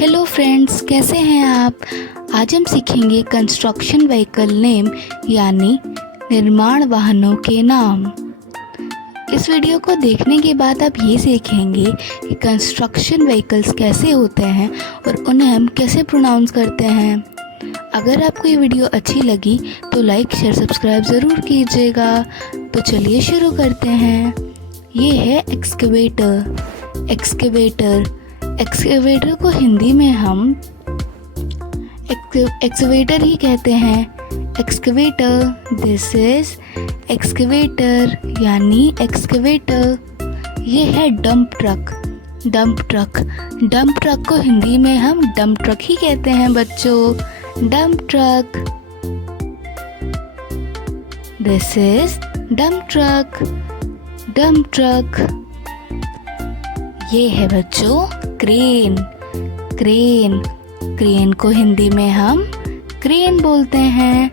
Hello friends, कैसे हैं आप। आज हम सीखेंगे कंस्ट्रक्शन व्हीकल नेम यानी निर्माण वाहनों के नाम। इस वीडियो को देखने के बाद आप ये सीखेंगे कि कंस्ट्रक्शन व्हीकल्स कैसे होते हैं और उन्हें हम कैसे प्रोनाउंस करते हैं। अगर आपको ये वीडियो अच्छी लगी तो लाइक शेयर सब्सक्राइब ज़रूर कीजिएगा। तो चलिए शुरू करते हैं। ये है एक्सकेवेटर। एक्सकेवेटर को हिंदी में हम एक्सकेवेटर ही कहते हैं। एक्सकेवेटर, दिस इज एक्सकेवेटर यानी एक्सकेवेटर। ये है डंप ट्रक। डंप ट्रक को हिंदी में हम डंप ट्रक ही कहते हैं बच्चों। Dump truck, this is dump truck. ये है बच्चों क्रेन। क्रेन को हिंदी में हम क्रेन बोलते हैं।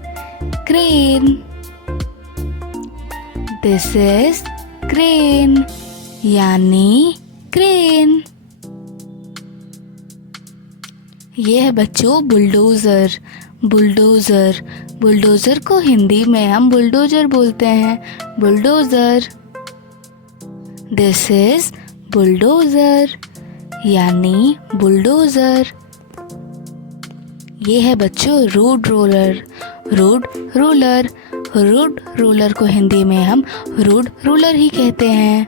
क्रेन, दिस इज क्रेन यानी क्रेन। ये है बच्चों बुलडोजर को हिंदी में हम बुलडोजर बोलते हैं। बुलडोजर, दिस इज बुलडोजर यानी बुलडोजर। ये है बच्चों रोड रोलर को हिंदी में हम रोड रोलर ही कहते हैं।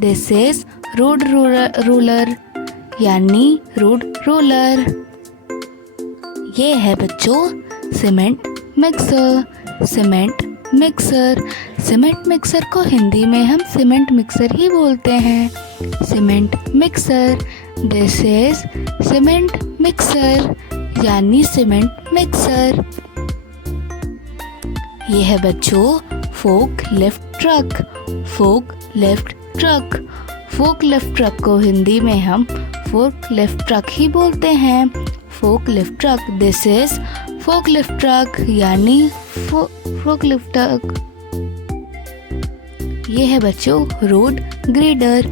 दिस इज रोड रोलर यानी रोड रोलर। ये है बच्चों सीमेंट मिक्सर को हिंदी में हम सीमेंट मिक्सर ही बोलते हैं। Cement mixer, this is cement mixer यानी सीमेंट मिक्सर। ये है बच्चों फोक लिफ्ट ट्रक को हिंदी में हम फोक लिफ्ट ट्रक ही बोलते हैं। Forklift truck, this is forklift truck यानी फोक लिफ्ट ट्रक। ये है बच्चों रोड ग्रेडर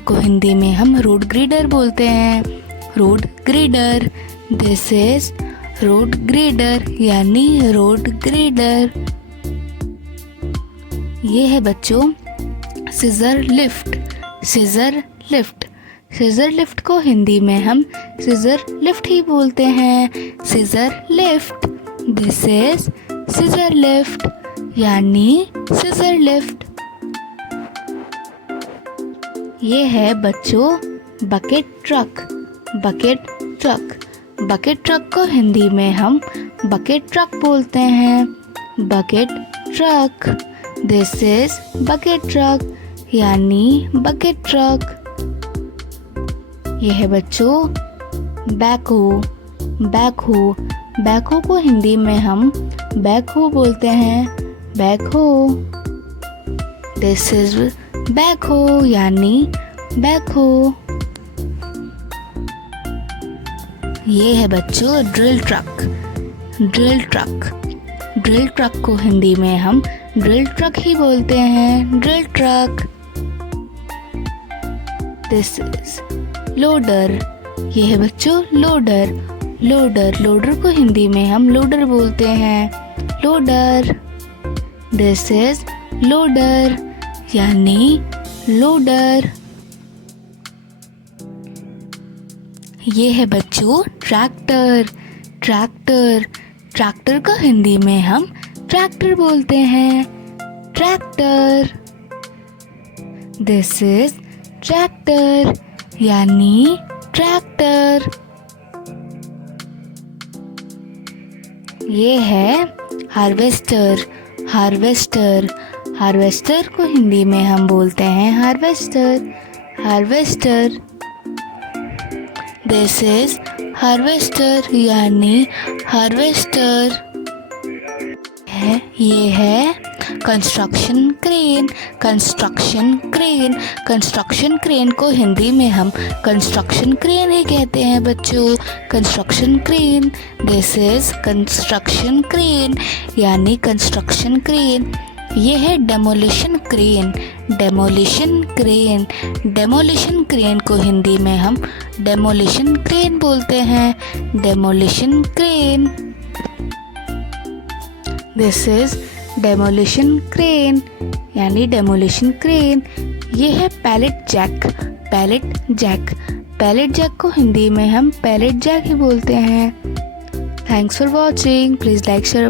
को हिंदी में हम रोड ग्रेडर बोलते हैं। Road grader, this is road grader यानी रोड ग्रेडर। ये है बच्चों सीजर लिफ्ट को हिंदी में हम सीजर लिफ्ट ही बोलते हैं। Scissor lift, this is scissor lift यानी सीजर लिफ्ट। ये है बच्चों बकेट ट्रक को हिंदी में हम बकेट ट्रक बोलते हैं। Bucket truck, this is bucket truck यानी बकेट ट्रक। ये है बच्चों बैकहो को हिंदी में हम बैकहो बोलते हैं। बैकहो, दिस इज बैकहो यानी बैकहो। ये है बच्चों ड्रिल ट्रक को हिंदी में हम ड्रिल ट्रक ही बोलते हैं। Drill truck, this is loader. ये है बच्चों लोडर को हिंदी में हम लोडर बोलते हैं। लोडर, दिस इज लोडर यानी लोडर। ये है बच्चों ट्रैक्टर को हिंदी में हम ट्रैक्टर बोलते हैं। ट्रैक्टर, दिस इज ट्रैक्टर यानी ट्रैक्टर। ये है हार्वेस्टर को हिंदी में हम बोलते हैं हार्वेस्टर। दिस इज हार्वेस्टर यानी हार्वेस्टर। ये है कंस्ट्रक्शन क्रेन को हिंदी में हम कंस्ट्रक्शन क्रेन ही कहते हैं बच्चों। Construction crane, this is construction crane यानी कंस्ट्रक्शन क्रेन। ये है demolition crane. Demolition crane, demolition crane को हिंदी में हम डेमोलिशन क्रेन बोलते हैं। Demolition crane, this is demolition crane, यानी डेमोलिशन क्रेन। ये है pallet jack. Pallet jack, pallet jack को हिंदी में हम पैलेट जैक ही बोलते हैं। Thanks for watching. Please like share